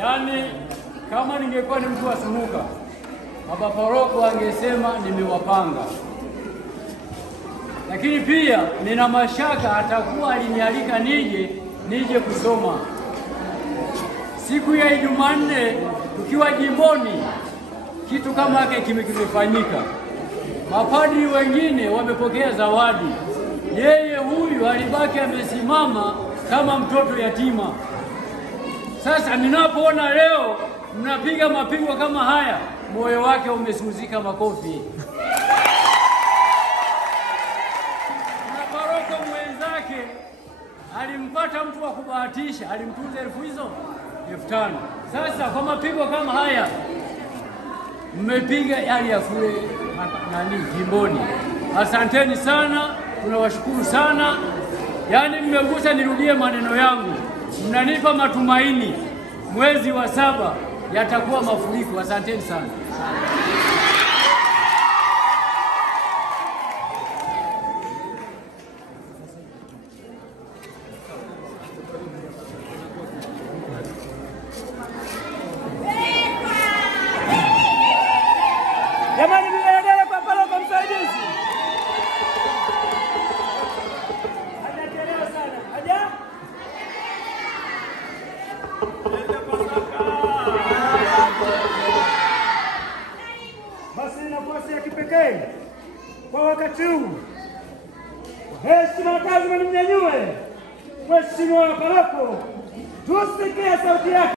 Yaani kama ningekuwa ni mtu wa Sunuka, baba paroko angesema nimewapanga. Lakini pia nina mashaka atakuwa alinialika nije kusoma. Siku ya Jumanne tukiwa jimboni kitu kama hiki kimefanyika. Mapadri wengine wamepokea zawadi. Yeye huyu alibaki amesimama kama mtoto yatima. Sasa ninapoona leo mnapiga mapigo kama haya, moyo wake umesuzika makofi. Na paroko mwenzake alimpata mtu wa kubahatisha, alimtunza 1000 hizo 5000. Sasa kwa mapigo kama haya mmepiga yale ya kule jimboni. Asanteni sana, tunawashukuru sana. Yaani mmegusa, nirudie maneno yangu, mnanipa matumaini. Mwezi wa 7 yatakuwa mafuriko. Asanteni sana. Jamani, vigelegele kwa paroko msaidizi. Hajachelewa sana. Haja? Basi nafasi ya kipekee kwa wakati huu, heshima lazima nimnyanyue Mheshimiwa Paroko, tusikie sauti yake.